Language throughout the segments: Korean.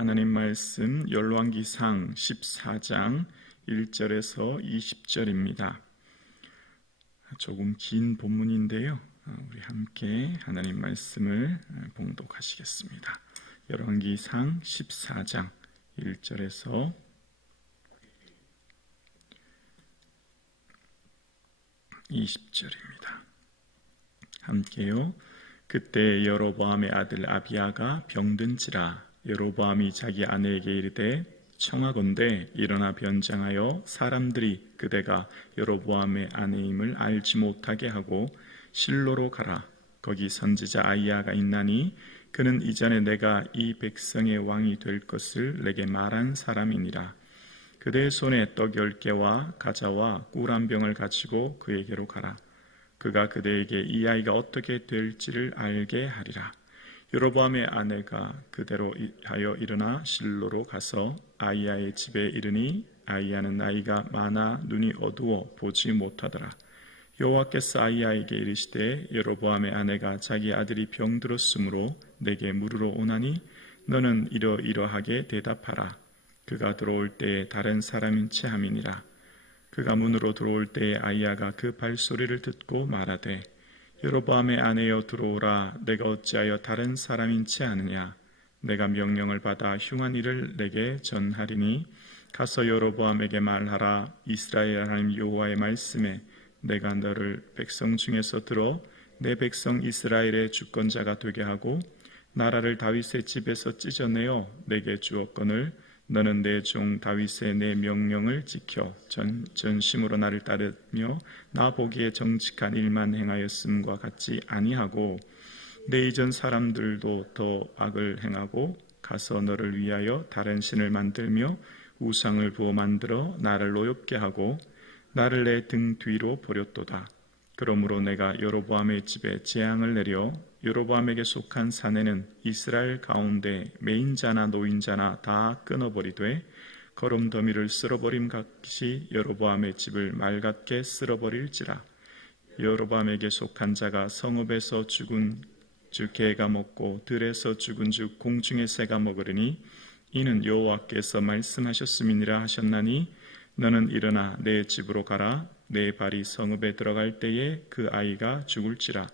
하나님 말씀 열왕기상 14장 1절에서 20절입니다. 조금 긴 본문인데요. 우리 함께 하나님 말씀을 봉독하시겠습니다. 열왕기상 14장 1절에서 20절입니다. 함께요. 그때 여로보암의 아들 아비야가 병든지라 여로보암이 자기 아내에게 이르되 청하건대 일어나 변장하여 사람들이 그대가 여로보암의 아내임을 알지 못하게 하고 실로로 가라. 거기 선지자 아히야가 있나니 그는 이전에 내가 이 백성의 왕이 될 것을 내게 말한 사람이니라. 그대의 손에 떡 10개와 가자와 꿀 1병을 가지고 그에게로 가라. 그가 그대에게 이 아이가 어떻게 될지를 알게 하리라. 여로보암의 아내가 그대로 하여 일어나 실로로 가서 아히야의 집에 이르니 아히야는 나이가 많아 눈이 어두워 보지 못하더라. 여호와께서 아히야에게 이르시되 여로보암의 아내가 자기 아들이 병들었으므로 내게 물으러 오나니 너는 이러이러하게 대답하라. 그가 들어올 때에 다른 사람인 채 함이니라. 그가 문으로 들어올 때에 아히야가 그 발소리를 듣고 말하되 여로보암의 아내여 들어오라. 내가 어찌하여 다른 사람인 채 하느냐. 내가 명령을 받아 흉한 일을 내게 전하리니 가서 여로보암에게 말하라. 이스라엘 하나님 여호와의 말씀에 내가 너를 백성 중에서 들어 내 백성 이스라엘의 주권자가 되게 하고 나라를 다윗의 집에서 찢어내어 내게 주었거늘 너는 내 종 다윗의 내 명령을 지켜 전심으로 나를 따르며 나 보기에 정직한 일만 행하였음과 같지 아니하고 내 이전 사람들도 더 악을 행하고 가서 너를 위하여 다른 신을 만들며 우상을 부어 만들어 나를 노엽게 하고 나를 내 등 뒤로 버렸도다. 그러므로 내가 여로보암의 집에 재앙을 내려 여로보암에게 속한 사내는 이스라엘 가운데 매인자나 노인자나 다 끊어버리되 거름더미를 쓸어버림 같이 여로보암의 집을 맑게 쓸어버릴지라. 여로보암에게 속한 자가 성읍에서 죽은 즉 개가 먹고 들에서 죽은 즉 공중의 새가 먹으리니 이는 여호와께서 말씀하셨음이니라 하셨나니 너는 일어나 내 집으로 가라. 내 발이 성읍에 들어갈 때에 그 아이가 죽을지라.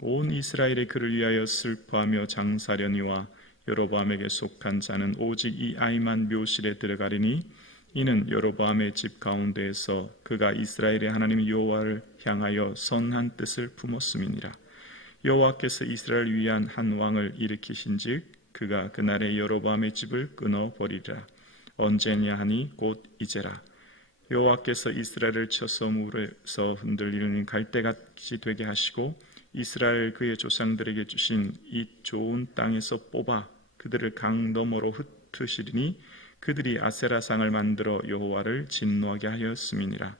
온 이스라엘이 그를 위하여 슬퍼하며 장사려니와 여로보암에게 속한 자는 오직 이 아이만 묘실에 들어가리니 이는 여로보암의 집 가운데에서 그가 이스라엘의 하나님 여호와를 향하여 선한 뜻을 품었음이니라. 여호와께서 이스라엘을 위한 한 왕을 일으키신즉 그가 그날에 여로보암의 집을 끊어버리리라. 언제냐 하니 곧 이제라. 여호와께서 이스라엘을 쳐서 물에서 흔들리는 갈대같이 되게 하시고 이스라엘 그의 조상들에게 주신 이 좋은 땅에서 뽑아 그들을 강 너머로 흩으시리니 그들이 아세라상을 만들어 여호와를 진노하게 하였음이니라.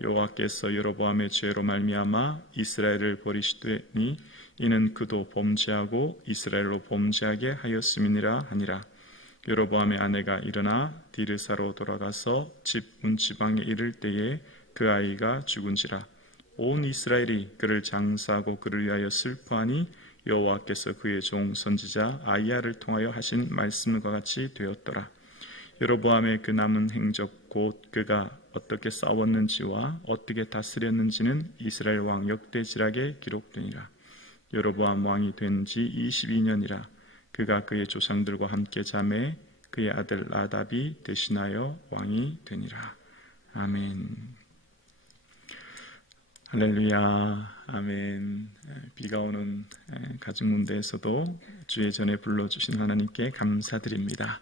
여호와께서 여로보암의 죄로 말미암아 이스라엘을 버리시더니 이는 그도 범죄하고 이스라엘로 범죄하게 하였음이니라 하니라. 여로보암의 아내가 일어나 디르사로 돌아가서 집 문지방에 이를 때에 그 아이가 죽은지라. 온 이스라엘이 그를 장사하고 그를 위하여 슬퍼하니 여호와께서 그의 종 선지자 아히야를 통하여 하신 말씀과 같이 되었더라. 여로보암의 그 남은 행적 곧 그가 어떻게 싸웠는지와 어떻게 다스렸는지는 이스라엘 왕 역대지락에 기록되니라. 여로보암 왕이 된 지 22년이라. 그가 그의 조상들과 함께 잠에 그의 아들 나답이 대신하여 왕이 되니라. 아멘. 할렐루야. 아멘. 비가 오는 가정문대에서도 주의 전에 불러주신 하나님께 감사드립니다.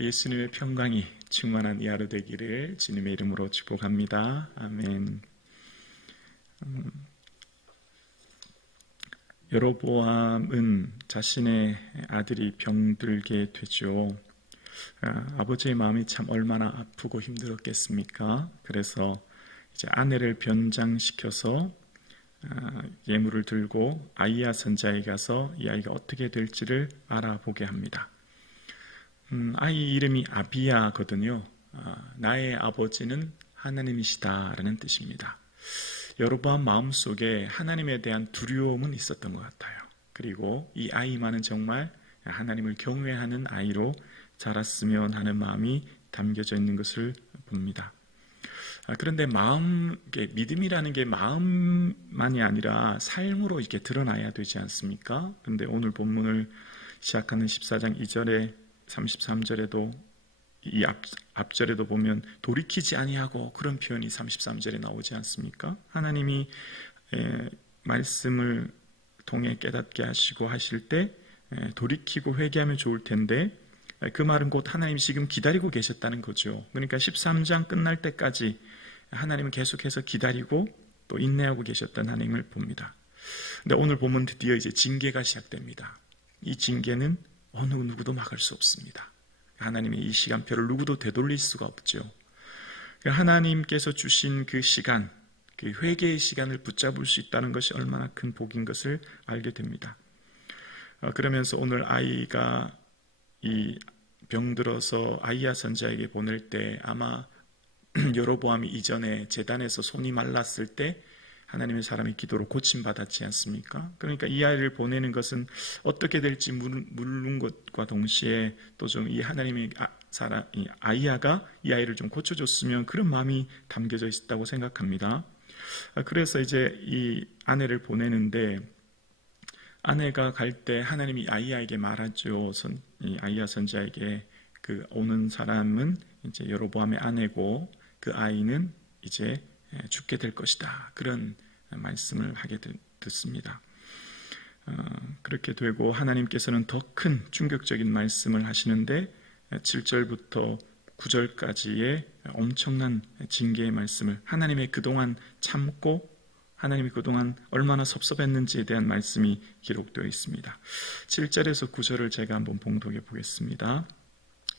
예수님의 평강이 충만한 이 하루 되기를 주님의 이름으로 축복합니다. 아멘. 여로보암은 자신의 아들이 병들게 되죠. 아버지의 마음이 참 얼마나 아프고 힘들었겠습니까? 그래서 이제 아내를 변장시켜서 예물을 들고 아히야 선자에게 가서 이 아이가 어떻게 될지를 알아보게 합니다. 아이 이름이 아비야거든요. 나의 아버지는 하나님이시다라는 뜻입니다. 여로보암 마음속에 하나님에 대한 두려움은 있었던 것 같아요. 그리고 이 아이만은 정말 하나님을 경외하는 아이로 자랐으면 하는 마음이 담겨져 있는 것을 봅니다. 그런데 믿음이라는 게 마음만이 아니라 삶으로 이렇게 드러나야 되지 않습니까? 그런데 오늘 본문을 시작하는 14장 2절에 33절에도 이 앞절에도 보면 돌이키지 아니하고 그런 표현이 33절에 나오지 않습니까? 하나님이 말씀을 통해 깨닫게 하시고 하실 때 돌이키고 회개하면 좋을 텐데 그 말은 곧 하나님이 지금 기다리고 계셨다는 거죠. 그러니까 13장 끝날 때까지 하나님은 계속해서 기다리고 또 인내하고 계셨던 하나님을 봅니다. 근데 오늘 보면 드디어 이제 징계가 시작됩니다. 이 징계는 어느 누구도 막을 수 없습니다. 하나님의 이 시간표를 누구도 되돌릴 수가 없죠. 하나님께서 주신 그 시간, 그 회개의 시간을 붙잡을 수 있다는 것이 얼마나 큰 복인 것을 알게 됩니다. 그러면서 오늘 아이가 이 병들어서 아이야 선지자에게 보낼 때 아마 여로보암이 이전에 제단에서 손이 말랐을 때 하나님의 사람의 기도로 고침받았지 않습니까? 그러니까 이 아이를 보내는 것은 어떻게 될지 모르는 것과 동시에 또 좀 이 하나님의 아이야가 이 아이를 좀 고쳐줬으면 그런 마음이 담겨져 있었다고 생각합니다. 그래서 이제 이 아내를 보내는데 아내가 갈 때 하나님이 아이야에게 말하죠. 이 아이야 선지자에게 그 오는 사람은 이제 여로보암의 아내고 그 아이는 이제 죽게 될 것이다. 그런 말씀을 하게 듣습니다. 그렇게 되고 하나님께서는 더 큰 충격적인 말씀을 하시는데 7절부터 9절까지의 엄청난 징계의 말씀을 하나님의 그동안 참고 하나님이 그동안 얼마나 섭섭했는지에 대한 말씀이 기록되어 있습니다. 7절에서 9절을 제가 한번 봉독해 보겠습니다.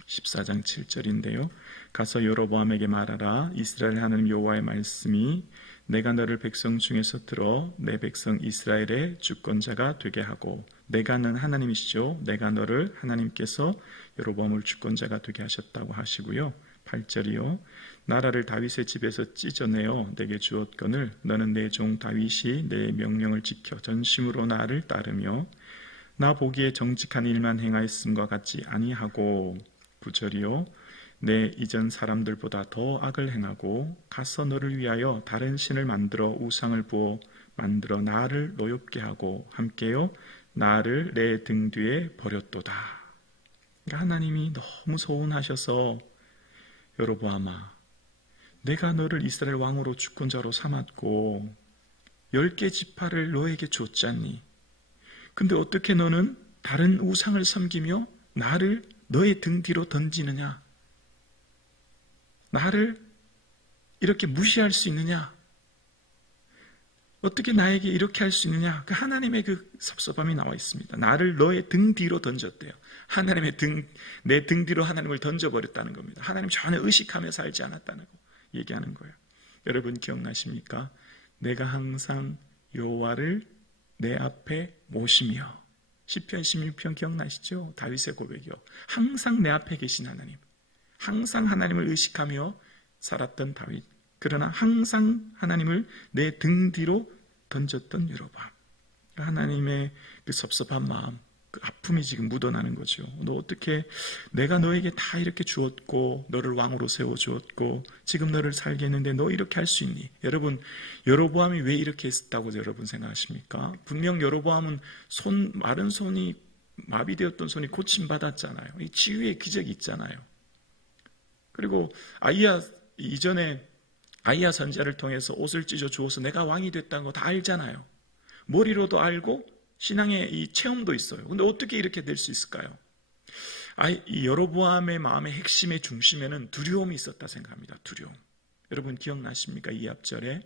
14장 7절인데요. 가서 여로보암에게 말하라. 이스라엘 하나님 여호와의 말씀이 내가 너를 백성 중에서 들어 내 백성 이스라엘의 주권자가 되게 하고 내가는 하나님이시죠. 내가 너를 하나님께서 여로보암을 주권자가 되게 하셨다고 하시고요. 8절이요. 나라를 다윗의 집에서 찢어내어 내게 주었거늘 너는 내 종 다윗이 내 명령을 지켜 전심으로 나를 따르며 나 보기에 정직한 일만 행하였음과 같지 아니하고 9절이요. 내 이전 사람들보다 더 악을 행하고 가서 너를 위하여 다른 신을 만들어 우상을 부어 만들어 나를 노엽게 하고 함께요 나를 내 등 뒤에 버렸도다. 그러니까 하나님이 너무 서운하셔서 여로보암아 내가 너를 이스라엘 왕으로 주권자로 삼았고 10개 지파를 너에게 줬잖니. 근데 어떻게 너는 다른 우상을 섬기며 나를 너의 등 뒤로 던지느냐? 나를 이렇게 무시할 수 있느냐? 어떻게 나에게 이렇게 할 수 있느냐? 그 하나님의 그 섭섭함이 나와 있습니다. 나를 너의 등 뒤로 던졌대요. 내 등 뒤로 하나님을 던져버렸다는 겁니다. 하나님 전혀 의식하며 살지 않았다는 거 얘기하는 거예요. 여러분 기억나십니까? 내가 항상 여호와를 내 앞에 모시며 시편 16편 기억나시죠? 다윗의 고백이요. 항상 내 앞에 계신 하나님. 항상 하나님을 의식하며 살았던 다윗. 그러나 항상 하나님을 내 등 뒤로 던졌던 여로보암. 하나님의 그 섭섭한 마음, 그 아픔이 지금 묻어나는 거죠. 너 어떻게 내가 너에게 다 이렇게 주었고 너를 왕으로 세워주었고 지금 너를 살게 했는데 너 이렇게 할 수 있니? 여러분 여로보암이 왜 이렇게 했다고 여러분 생각하십니까? 분명 여로보암은 마른 손이 마비되었던 손이 고침받았잖아요. 이 치유의 기적이 있잖아요. 그리고 이전에 아이야 선지자를 통해서 옷을 찢어 주어서 내가 왕이 됐다는 거 다 알잖아요. 머리로도 알고 신앙의 이 체험도 있어요. 근데 어떻게 이렇게 될 수 있을까요? 이 여로보암의 마음의 핵심의 중심에는 두려움이 있었다 생각합니다. 두려움. 여러분 기억나십니까? 이 앞절에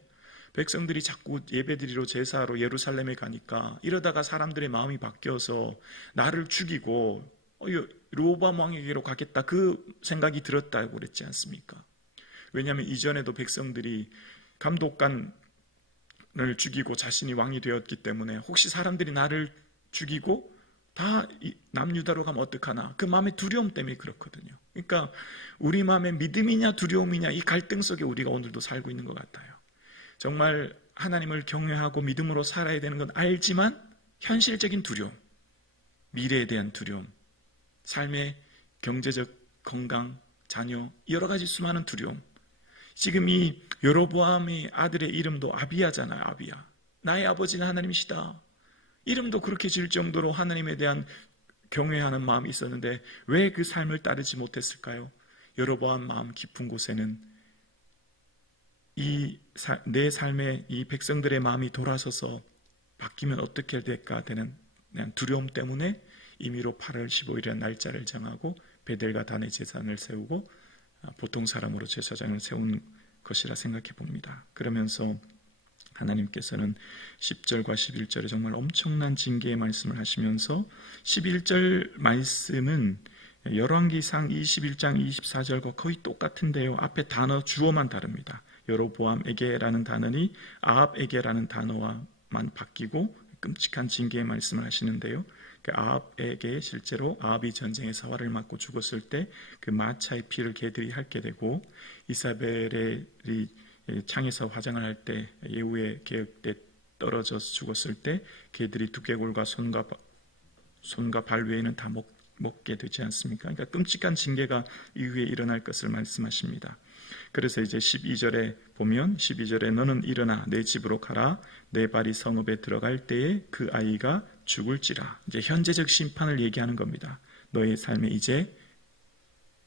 백성들이 자꾸 예배드리러 제사하러 예루살렘에 가니까 이러다가 사람들의 마음이 바뀌어서 나를 죽이고 르호보암 왕에게로 가겠다 그 생각이 들었다고 그랬지 않습니까? 왜냐하면 이전에도 백성들이 감독관을 죽이고 자신이 왕이 되었기 때문에 혹시 사람들이 나를 죽이고 다 남유다로 가면 어떡하나 그 마음의 두려움 때문에 그렇거든요. 그러니까 우리 마음의 믿음이냐 두려움이냐 이 갈등 속에 우리가 오늘도 살고 있는 것 같아요. 정말 하나님을 경외하고 믿음으로 살아야 되는 건 알지만 현실적인 두려움, 미래에 대한 두려움, 삶의 경제적 건강, 자녀, 여러 가지 수많은 두려움. 지금 이 여로보암의 아들의 이름도 아비야잖아요. 아비야. 나의 아버지는 하나님이시다. 이름도 그렇게 지을 정도로 하나님에 대한 경외하는 마음이 있었는데 왜 그 삶을 따르지 못했을까요? 여로보암 마음 깊은 곳에는 내 삶에 이 백성들의 마음이 돌아서서 바뀌면 어떻게 될까 되는 두려움 때문에 임의로 8월 15일이라는 날짜를 정하고 베델과 단의 제사장을 세우고 보통 사람으로 제사장을 세운 것이라 생각해 봅니다. 그러면서 하나님께서는 10절과 11절에 정말 엄청난 징계의 말씀을 하시면서 11절 말씀은 열왕기상 21장 24절과 거의 똑같은데요. 앞에 단어 주어만 다릅니다. 여로보암에게라는 단어니 아합에게라는 단어와만 바뀌고 끔찍한 징계의 말씀을 하시는데요. 그 아합에게 실제로 아합이 전쟁의 사활을 맞고 죽었을 때 그 마차의 피를 개들이 핥게 되고 이사벨이 창에서 화장을 할 때 예후의 개혁 때 떨어져서 죽었을 때 개들이 두개골과 손과 발 외에는 다 먹게 되지 않습니까? 그러니까 끔찍한 징계가 이후에 일어날 것을 말씀하십니다. 그래서 이제 12절에 보면 12절에 너는 일어나 내 집으로 가라. 내 발이 성읍에 들어갈 때에 그 아이가 죽을지라. 이제 현재적 심판을 얘기하는 겁니다. 너의 삶에 이제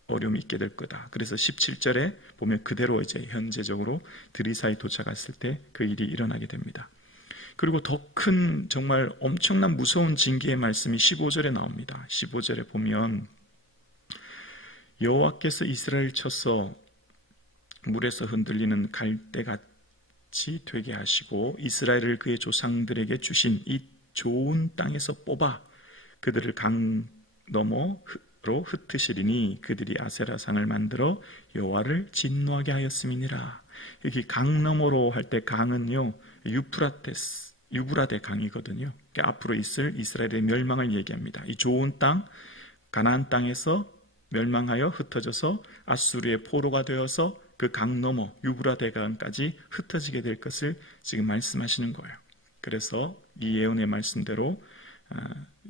어려움이 있게 될 거다. 그래서 17절에 보면 그대로 이제 현재적으로 드리사에 도착했을 때 그 일이 일어나게 됩니다. 그리고 더 큰 정말 엄청난 무서운 징계의 말씀이 15절에 나옵니다. 15절에 보면 여호와께서 이스라엘을 쳐서 물에서 흔들리는 갈대같이 되게 하시고 이스라엘을 그의 조상들에게 주신 이 좋은 땅에서 뽑아 그들을 강 너머로 흩으시리니 그들이 아세라상을 만들어 여호와를 진노하게 하였음이니라. 여기 강 너머로 할 때 강은요 유브라데 강이거든요. 그러니까 앞으로 있을 이스라엘의 멸망을 얘기합니다. 이 좋은 땅 가나안 땅에서 멸망하여 흩어져서 아수르의 포로가 되어서 그 강 너머 유브라데 강까지 흩어지게 될 것을 지금 말씀하시는 거예요. 그래서 이 예언의 말씀대로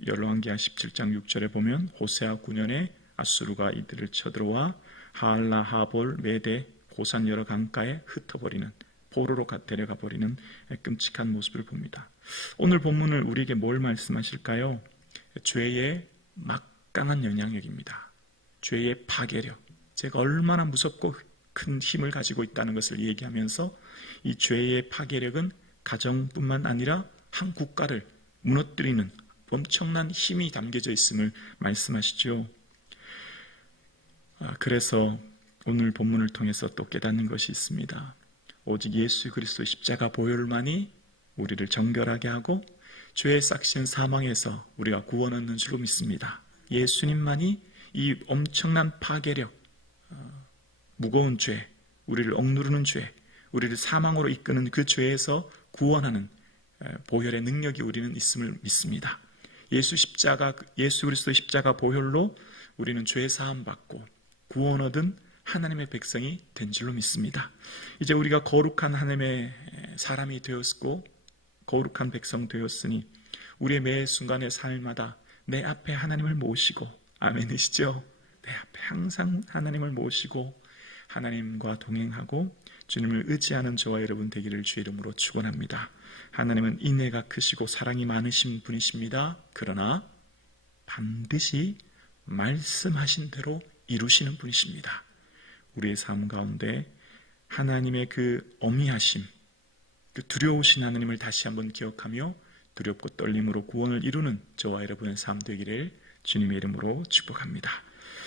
열왕기하 17장 6절에 보면 호세아 9년에 아수르가 이들을 쳐들어와 하알라, 하볼, 메대, 고산 여러 강가에 흩어버리는 포로로 데려가 버리는 끔찍한 모습을 봅니다. 오늘 본문을 우리에게 뭘 말씀하실까요? 죄의 막강한 영향력입니다. 죄의 파괴력, 제가 얼마나 무섭고 큰 힘을 가지고 있다는 것을 얘기하면서 이 죄의 파괴력은 가정뿐만 아니라 한 국가를 무너뜨리는 엄청난 힘이 담겨져 있음을 말씀하시죠. 그래서 오늘 본문을 통해서 또 깨닫는 것이 있습니다. 오직 예수 그리스도 십자가 보혈만이 우리를 정결하게 하고 죄의 싹신 사망에서 우리가 구원 얻는 줄로 믿습니다. 예수님만이 이 엄청난 파괴력, 무거운 죄, 우리를 억누르는 죄, 우리를 사망으로 이끄는 그 죄에서 구원하는 보혈의 능력이 우리는 있음을 믿습니다. 예수 그리스도 십자가 보혈로 우리는 죄 사함 받고 구원 얻은 하나님의 백성이 된 줄로 믿습니다. 이제 우리가 거룩한 하나님의 사람이 되었고 거룩한 백성 되었으니 우리의 매 순간의 삶마다 내 앞에 하나님을 모시고 아멘이시죠? 내 앞에 항상 하나님을 모시고 하나님과 동행하고 주님을 의지하는 저와 여러분 되기를 주의 이름으로 축원합니다. 하나님은 인애가 크시고 사랑이 많으신 분이십니다. 그러나 반드시 말씀하신 대로 이루시는 분이십니다. 우리의 삶 가운데 하나님의 그 어미하심, 그 두려우신 하나님을 다시 한번 기억하며 두렵고 떨림으로 구원을 이루는 저와 여러분의 삶 되기를 주님의 이름으로 축복합니다.